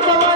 Come on.